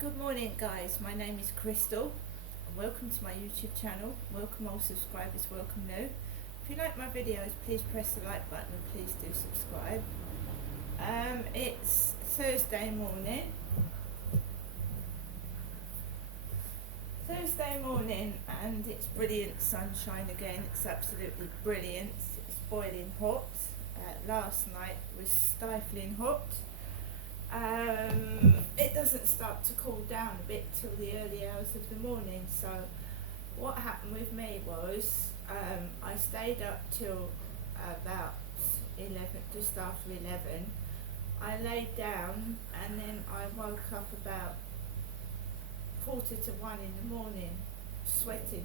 Good morning guys, my name is Crystal and welcome to my YouTube channel. Welcome all subscribers, welcome new. If you like my videos, please press the like button and please do subscribe. It's Thursday morning. And it's brilliant sunshine again. It's absolutely brilliant. It's boiling hot. Last night was stifling hot. It doesn't start to cool down a bit till the early hours of the morning. So what happened with me was I stayed up till about 11, just after 11. I laid down and then I woke up about 1:45 in the morning, sweating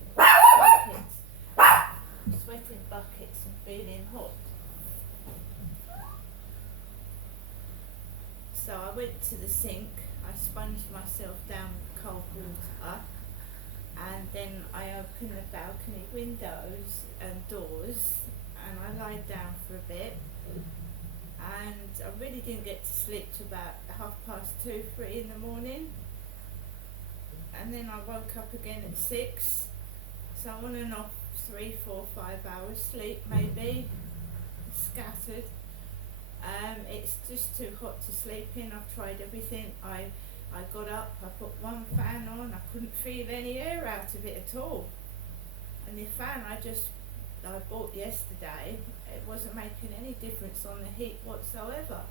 buckets and feeling hot. So I went to the sink, I sponged myself down with cold water, and then I opened the balcony windows and doors and I lied down for a bit, and I really didn't get to sleep till about 2:30, 3 in the morning, and then I woke up again at 6, so on and off 3, 4, 5 hours sleep maybe, scattered. It's just too hot to sleep in. I've tried everything. I got up, I put one fan on, I couldn't feel any air out of it at all. And the fan I bought yesterday, it wasn't making any difference on the heat whatsoever.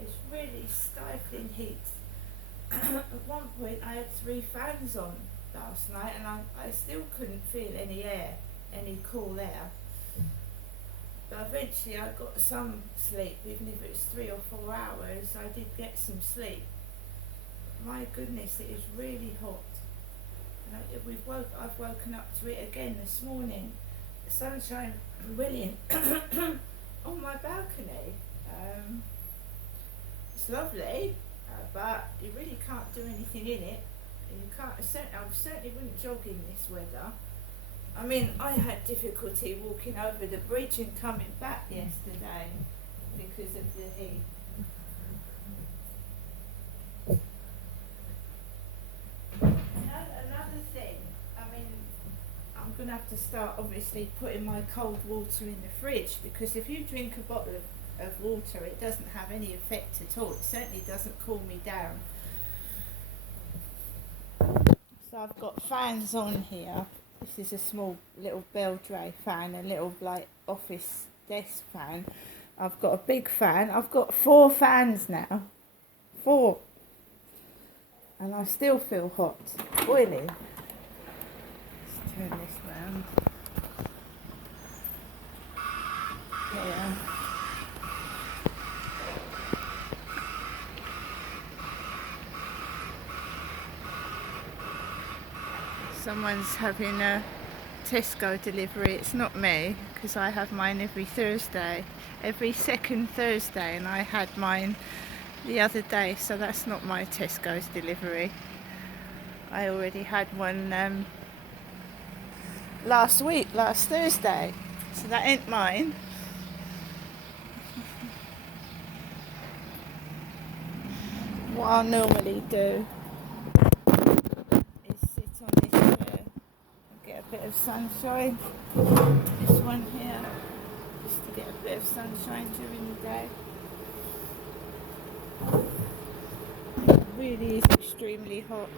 It's really stifling heat. At one point I had 3 fans on last night and I still couldn't feel any air, any cool air. But eventually I got some sleep, even if it was 3 or 4 hours, I did get some sleep. My goodness, it is really hot. And I've woken up to it again this morning. The sunshine brilliant on my balcony. It's lovely, but you really can't do anything in it. I certainly wouldn't jog in this weather. I mean, I had difficulty walking over the bridge and coming back yesterday because of the heat. Another thing, I mean, I'm going to have to start obviously putting my cold water in the fridge, because if you drink a bottle of water, it doesn't have any effect at all. It certainly doesn't cool me down. So I've got fans on here. This is a small little Beldray fan, a little like office desk fan. I've got a big fan. I've got 4 fans now. 4. And I still feel hot. Boiling. Let's turn this round. Yeah. Someone's having a Tesco delivery. It's not me, because I have mine every Thursday, every second Thursday, and I had mine the other day, so that's not my Tesco's delivery. I already had one last Thursday, so that ain't mine. What I'll normally do is sit on this chair and get a bit of sunshine. This one here, just to get a bit of sunshine during the day. It really is extremely hot.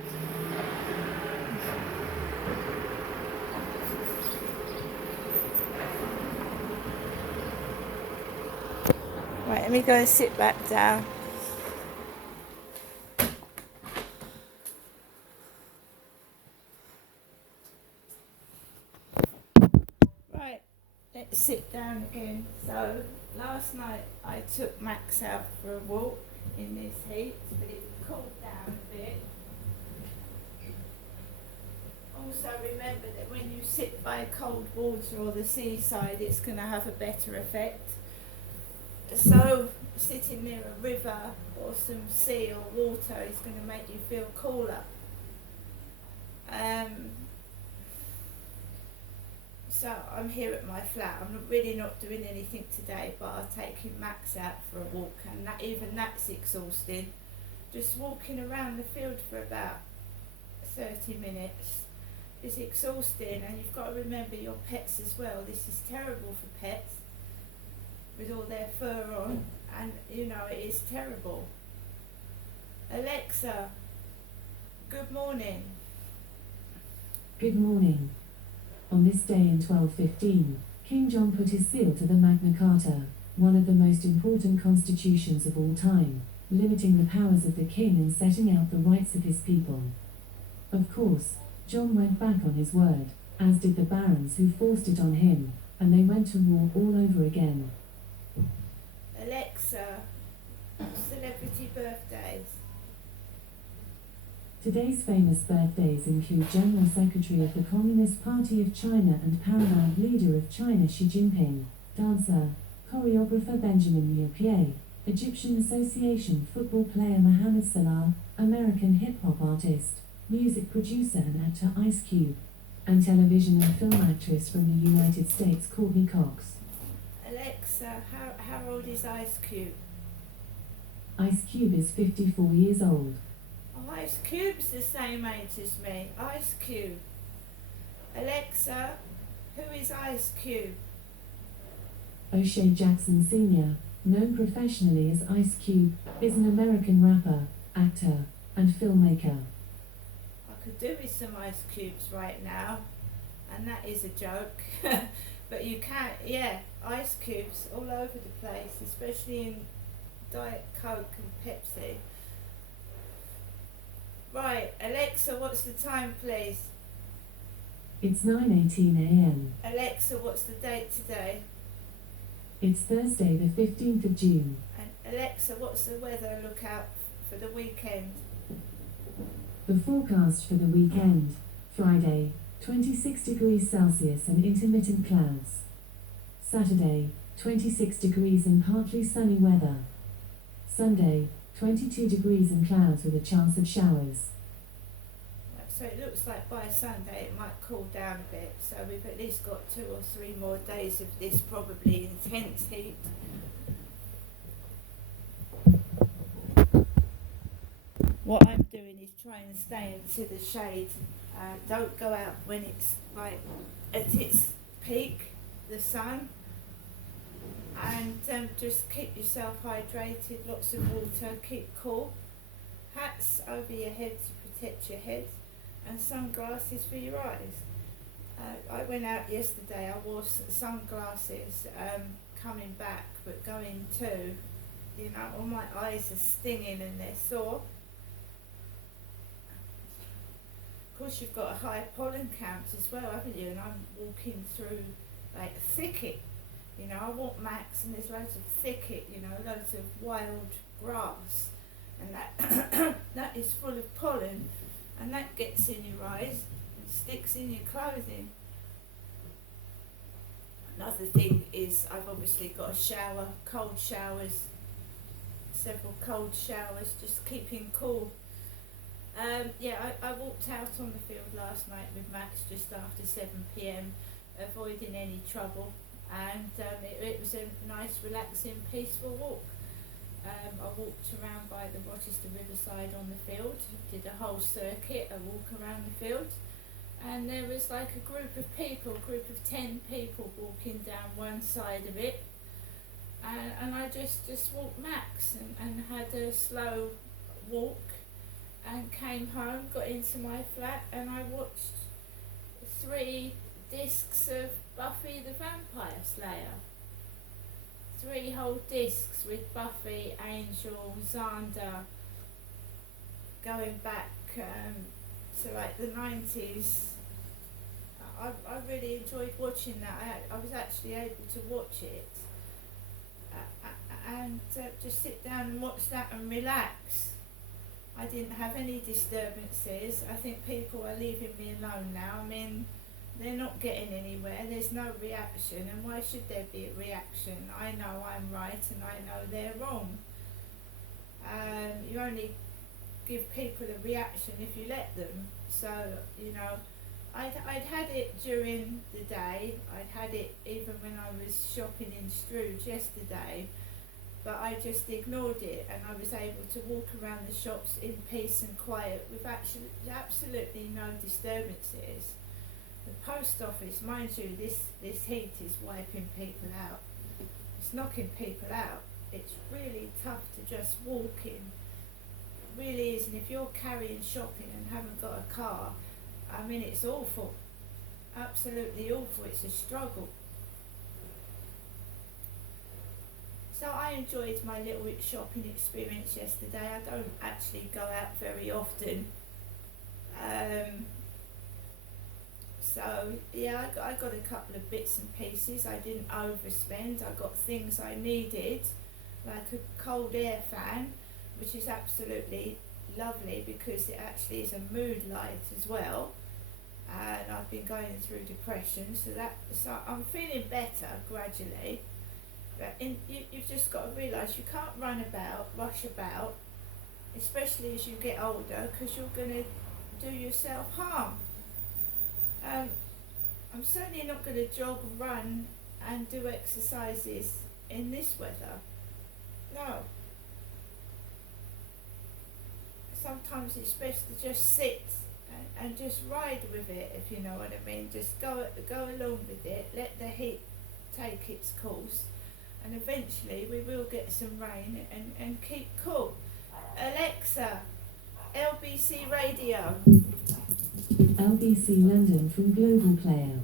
Right, let me go and sit back down. Right, let's sit down again. So last night I took Max out for a walk in this heat, but it cooled down a bit. Also remember that when you sit by cold water or the seaside, it's going to have a better effect. So sitting near a river or some sea or water is going to make you feel cooler. So I'm here at my flat. I'm really not doing anything today, but I'm taking Max out for a walk, and even that's exhausting. just walking around the field for about 30 minutes is exhausting, and you've got to remember your pets as well. This is terrible for pets with all their fur on, and you know it is terrible. Alexa, good morning. Good morning. On this day in 1215, King John put his seal to the Magna Carta, one of the most important constitutions of all time, limiting the powers of the king and setting out the rights of his people. Of course, John went back on his word, as did the barons who forced it on him, and they went to war all over again. Alexa, celebrity birthdays. Today's famous birthdays include General Secretary of the Communist Party of China and paramount leader of China Xi Jinping, dancer, choreographer Benjamin Millepied, Egyptian Association football player Mohamed Salah, American hip-hop artist, music producer and actor Ice Cube, and television and film actress from the United States Courtney Cox. Alexa, how old is Ice Cube? Ice Cube is 54 years old. Oh, Ice Cube's the same age as me. Ice Cube. Alexa, who is Ice Cube? O'Shea Jackson Sr., known professionally as Ice Cube, is an American rapper, actor, and filmmaker. I could do with some Ice Cubes right now, and that is a joke. But you can't, yeah, Ice Cubes all over the place, especially in Diet Coke and Pepsi. Right, Alexa, what's the time, please? It's 9:18 a.m. Alexa, what's the date today? It's Thursday the 15th of June. And Alexa, what's the weather lookout for the weekend? The forecast for the weekend, Friday, 26 degrees Celsius and intermittent clouds. Saturday, 26 degrees and partly sunny weather. Sunday, 22 degrees and clouds with a chance of showers. Right, so it looks like by Sunday it might cool down a bit, so we've at least got 2 or 3 more days of this probably intense heat. What I'm doing is trying to stay into the shade. Don't go out when it's like at its peak, the sun, and just keep yourself hydrated, lots of water, keep cool, hats over your head to protect your head, and sunglasses for your eyes. I went out yesterday, I wore sunglasses coming back, but going too, you know, all my eyes are stinging and they're sore. Of course you've got a high pollen count as well, haven't you? And I'm walking through like thicket, you know, I walk Max and there's loads of thicket, you know, loads of wild grass, and that that is full of pollen, and that gets in your eyes and sticks in your clothing. Another thing is I've obviously got a shower, cold showers, several cold showers, just keeping cool. I walked out on the field last night with Max just after 7 p.m, avoiding any trouble, and it was a nice, relaxing, peaceful walk. I walked around by the Rochester Riverside on the field, did a whole circuit, a walk around the field, and there was like a group of 10 people walking down one side of it, and I just walked Max and had a slow walk, and came home, got into my flat, and I watched 3 discs of Buffy the Vampire Slayer. 3 whole discs with Buffy, Angel, Xander, going back to like the 90s. I really enjoyed watching that. I was actually able to watch it and just sit down and watch that and relax. I didn't have any disturbances. I think people are leaving me alone now. I mean, they're not getting anywhere. There's no reaction, and why should there be a reaction? I know I'm right and I know they're wrong. You only give people a reaction if you let them. So, you know, I'd had it during the day. I'd had it even when I was shopping in Strood yesterday. but I just ignored it, and I was able to walk around the shops in peace and quiet with actually absolutely no disturbances. The post office, mind you, this heat is wiping people out. It's knocking people out. It's really tough to just walk in. It really is, and if you're carrying shopping and haven't got a car, I mean, it's awful. Absolutely awful. It's a struggle. So I enjoyed my little shopping experience yesterday. I don't actually go out very often. So yeah, I got a couple of bits and pieces. I didn't overspend. I got things I needed, like a cold air fan, which is absolutely lovely because it actually is a mood light as well. And I've been going through depression, so I'm feeling better gradually. But you've just got to realise you can't run about, rush about, especially as you get older, because you're going to do yourself harm. I'm certainly not going to jog, run and do exercises in this weather. No. Sometimes it's best to just sit and just ride with it, if you know what I mean. Just go along with it, let the heat take its course, and eventually we will get some rain and keep cool. Alexa, LBC radio. LBC London from Global Player.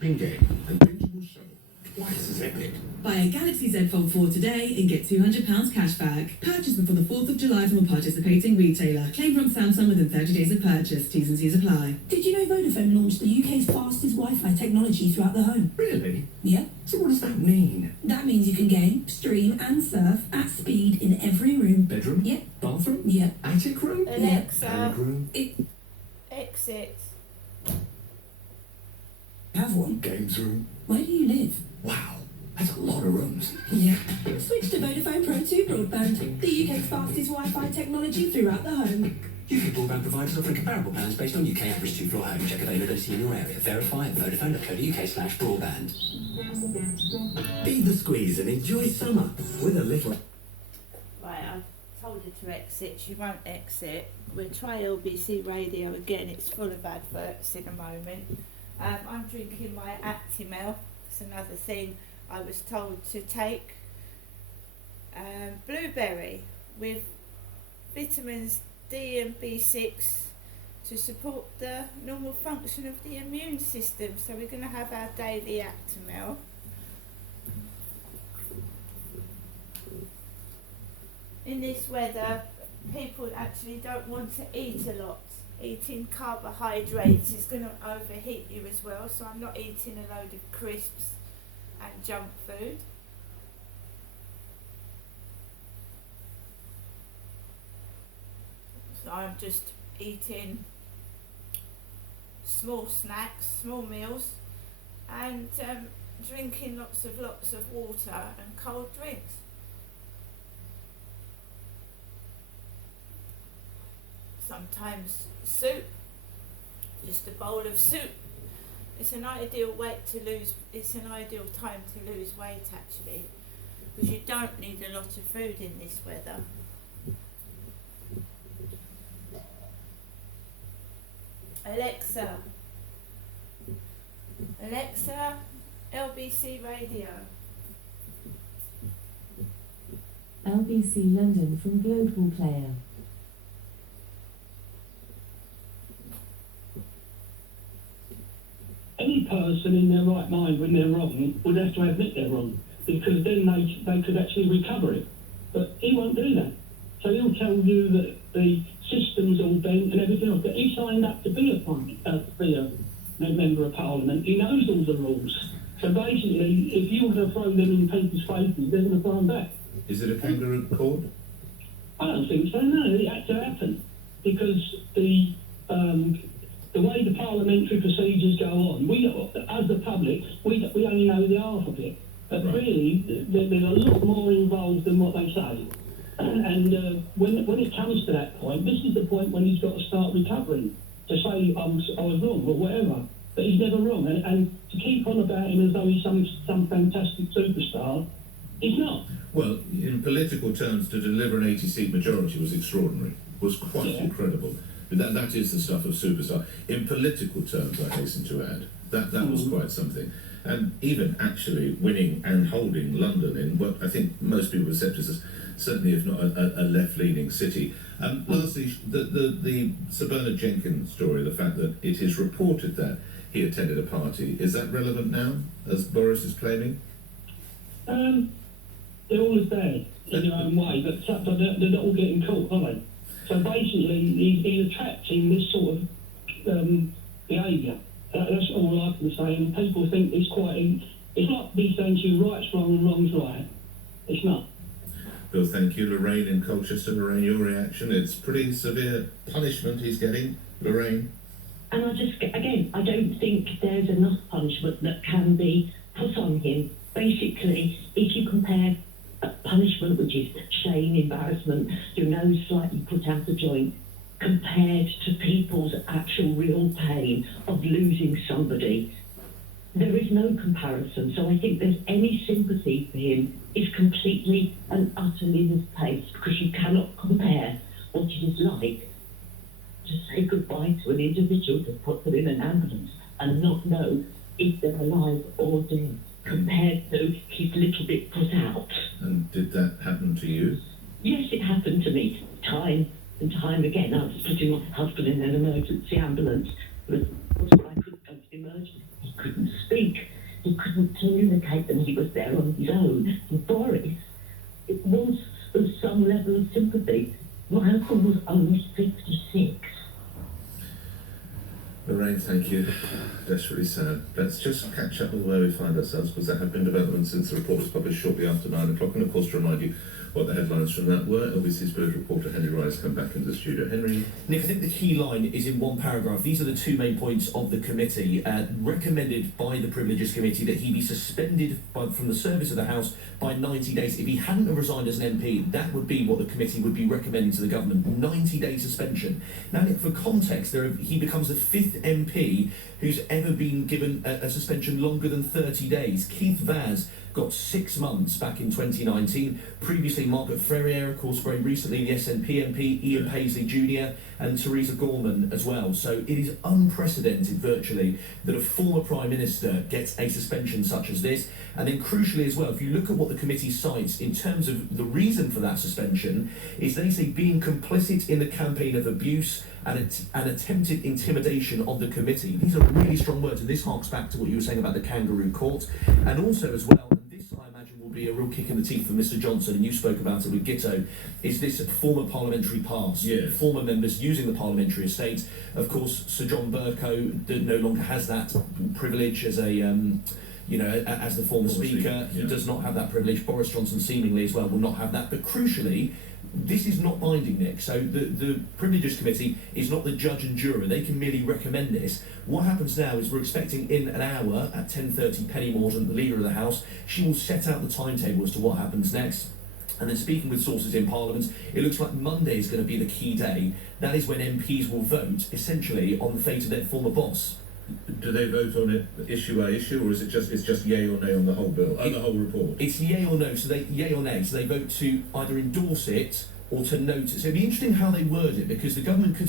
Game and bingeable show twice as epic. Buy a Galaxy Z Fold 4 today and get £200 cash back. Purchase them from the 4th of July from a participating retailer. Claim from Samsung within 30 days of purchase. T's and C's apply. Did you know Vodafone launched the UK's fastest Wi-Fi technology throughout the home? Really? Yeah. So what does that mean? That means you can game, stream and surf at speed in every room. Bedroom? Yep. Bathroom? Yep. Attic room? Alexa, Panic room? exit. Have one. Games room? Where do you live? Wow, that's a lot of rooms. Yeah. Switch to Vodafone Pro 2 broadband, the UK's fastest Wi-Fi technology throughout the home. UK broadband providers offering comparable plans based on UK average 2-floor home. Check availability in your area. Verify at vodafone.co.uk/broadband. Be the squeeze and enjoy summer with a little... Right, I've told her to exit. She won't exit. We'll try LBC radio again. It's full of adverts in a moment. I'm drinking my Actimel. It's another thing I was told to take. Blueberry with vitamins D and B6 to support the normal function of the immune system. So we're going to have our daily Actimel. In this weather, people actually don't want to eat a lot. Eating carbohydrates is going to overheat you as well, so I'm not eating a load of crisps and junk food. So I'm just eating small snacks, small meals, and drinking lots of water and cold drinks. Sometimes soup, just a bowl of soup. It's an ideal it's an ideal time to lose weight actually, because you don't need a lot of food in this weather. Alexa, LBC radio. LBC London from Global Player. Any person in their right mind when they're wrong would have to admit they're wrong, because then they could actually recover it. But he won't do that. So he'll tell you that the system's all bent and everything else. But he signed up to be a member of Parliament. He knows all the rules. So basically, if you were to throw them in people's faces, they're going to throw them back. Is it a kangaroo court? I don't think so, no. It had to happen. Because the way the parliamentary procedures go on, we, as the public, we only know the half of it. But right. Really, there's a lot more involved than what they say. And when it comes to that point, this is the point when he's got to start recovering. To say, I was wrong, or whatever. but he's never wrong. And to keep on about him as though he's some fantastic superstar, he's not. Well, in political terms, to deliver an 80-seat majority was extraordinary, was quite incredible. But that is the stuff of superstar. In political terms, I hasten to add, that was quite something. And even actually winning and holding London in what I think most people accept as certainly, if not a left-leaning city. Lastly, the Sir Bernard Jenkins story, the fact that it is reported that he attended a party, is that relevant now, as Boris is claiming? They're all as bad in their own way, but they're not all getting caught, are they? So basically, he's attracting this sort of behaviour. That's all I can say, and people think it's it's like me saying to you, right's wrong and wrong's right. It's not. Bill, thank you. Lorraine in Colchester. Lorraine, your reaction? It's pretty severe punishment he's getting. Lorraine? And I don't think there's enough punishment that can be put on him. Basically, if you compare punishment, which is shame, embarrassment, your nose slightly put out of joint, compared to people's actual real pain of losing somebody, there is no comparison. So I think there's any sympathy for him is completely and utterly misplaced, because you cannot compare what it is like to say goodbye to an individual, to put them in an ambulance and not know if they're alive or dead, compared to his little bit put out. And did that happen to you? Yes, it happened to me time and time again. I was putting my husband in an emergency ambulance, but I couldn't go to the emergency. He couldn't speak. He couldn't communicate, and he was there on his own. And Boris, it was of some level of sympathy. My husband was only 56. Lorraine, thank you. Desperately sad. Let's just catch up with where we find ourselves, because there have been developments since the report was published shortly after 9 o'clock. And of course, to remind you what the headlines from that were, LBC's political reporter Henry Wright has come back into the studio. Henry? Nick, I think the key line is in one paragraph. These are the two main points of the committee. Recommended by the Privileges Committee that he be suspended from the service of the House by 90 days. If he hadn't have resigned as an MP, that would be what the committee would be recommending to the government. 90-day suspension. Now, Nick, for context, he becomes the 5th MP who's ever been given a suspension longer than 30 days. Keith Vaz got 6 months back in 2019. Previously, Margaret Ferrier, of course, very recently, the SNP MP, Ian Paisley Jr., and Theresa Gorman as well. So it is unprecedented, virtually, that a former Prime Minister gets a suspension such as this. And then crucially as well, if you look at what the committee cites in terms of the reason for that suspension, is they say being complicit in the campaign of abuse and attempted intimidation of the committee. These are really strong words, and this harks back to what you were saying about the kangaroo court. And also as well, and this I imagine will be a real kick in the teeth for Mr Johnson, and you spoke about it with Gitto, is this former parliamentary past. Yes. Former members using the parliamentary estate. Of course, Sir John Bercow no longer has that privilege as a... as the former speaker, he does not have that privilege. Boris Johnson seemingly as well will not have that. But crucially, this is not binding, Nick. So the Privileges Committee is not the judge and juror. They can merely recommend this. What happens now is we're expecting in an hour at 10:30, Penny Mordaunt, the Leader of the House, she will set out the timetable as to what happens next. And then speaking with sources in Parliament, it looks like Monday is going to be the key day. That is when MPs will vote, essentially, on the fate of their former boss. Do they vote on it issue by issue, or is it just yay or nay on the whole bill, the whole report? It's yay or no. So yay or nay. So they vote to either endorse it or to note it. So it'd be interesting how they word it, because the government could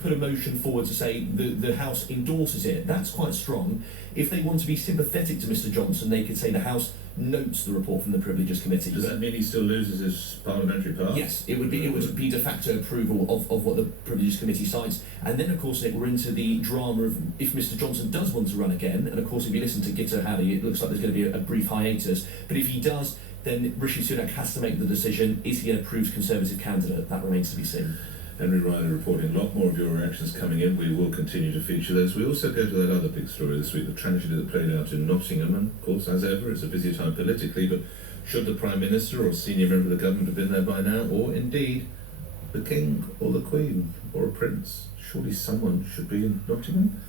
put a motion forward to say the House endorses it. That's quite strong. If they want to be sympathetic to Mr Johnson, they could say the House notes the report from the Privileges Committee. Does that mean he still loses his parliamentary pass? Yes, it would be de facto approval of what the Privileges Committee cites. And then, of course, Nick, we're into the drama of if Mr Johnson does want to run again, and of course, if you listen to Gitto Halley, it looks like there's going to be a brief hiatus. But if he does, then Rishi Sunak has to make the decision, is he an approved Conservative candidate? That remains to be seen. Henry Riley reporting. A lot more of your reactions coming in. We will continue to feature those. We also go to that other big story this week, the tragedy that played out in Nottingham. And of course, as ever, it's a busy time politically, but should the Prime Minister or senior member of the government have been there by now, or indeed the King or the Queen or a Prince? Surely someone should be in Nottingham?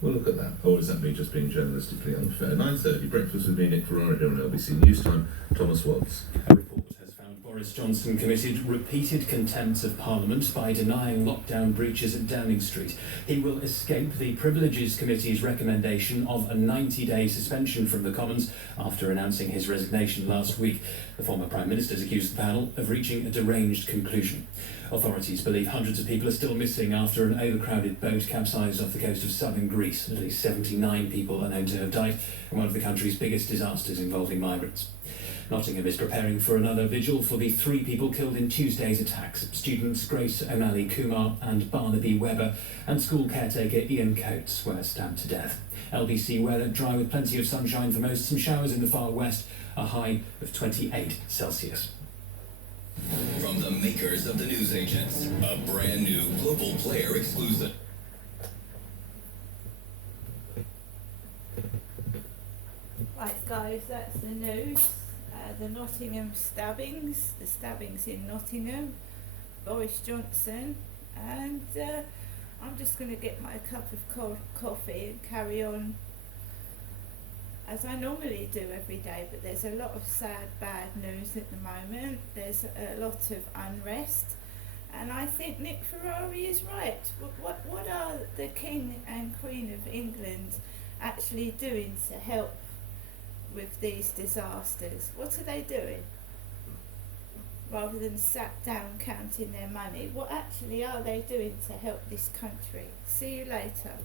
We'll look at that. Or is that me just being journalistically unfair? 9:30, breakfast with me, Nick Ferrara, here on LBC News Time. Thomas Watts. A report has found Boris Johnson committed repeated contempt of Parliament by denying lockdown breaches at Downing Street. He will escape the Privileges Committee's recommendation of a 90-day suspension from the Commons after announcing his resignation last week. The former Prime Minister's accused the panel of reaching a deranged conclusion. Authorities believe hundreds of people are still missing after an overcrowded boat capsized off the coast of southern Greece. At least 79 people are known to have died in one of the country's biggest disasters involving migrants. Nottingham is preparing for another vigil for the 3 people killed in Tuesday's attacks. Students Grace O'Malley Kumar and Barnaby Webber and school caretaker Ian Coates were stabbed to death. LBC weather dry with plenty of sunshine for most, some showers in the far west, a high of 28 Celsius. From the makers of the News Agents, a brand new Global Player exclusive. Right guys, that's the news. The Nottingham stabbings, the stabbings in Nottingham, Boris Johnson, and I'm just going to get my cup of coffee and carry on as I normally do every day, but there's a lot of sad, bad news at the moment. There's a lot of unrest, and I think Nick Ferrari is right. What are the King and Queen of England actually doing to help with these disasters? What are they doing? Rather than sat down counting their money, what actually are they doing to help this country? See you later.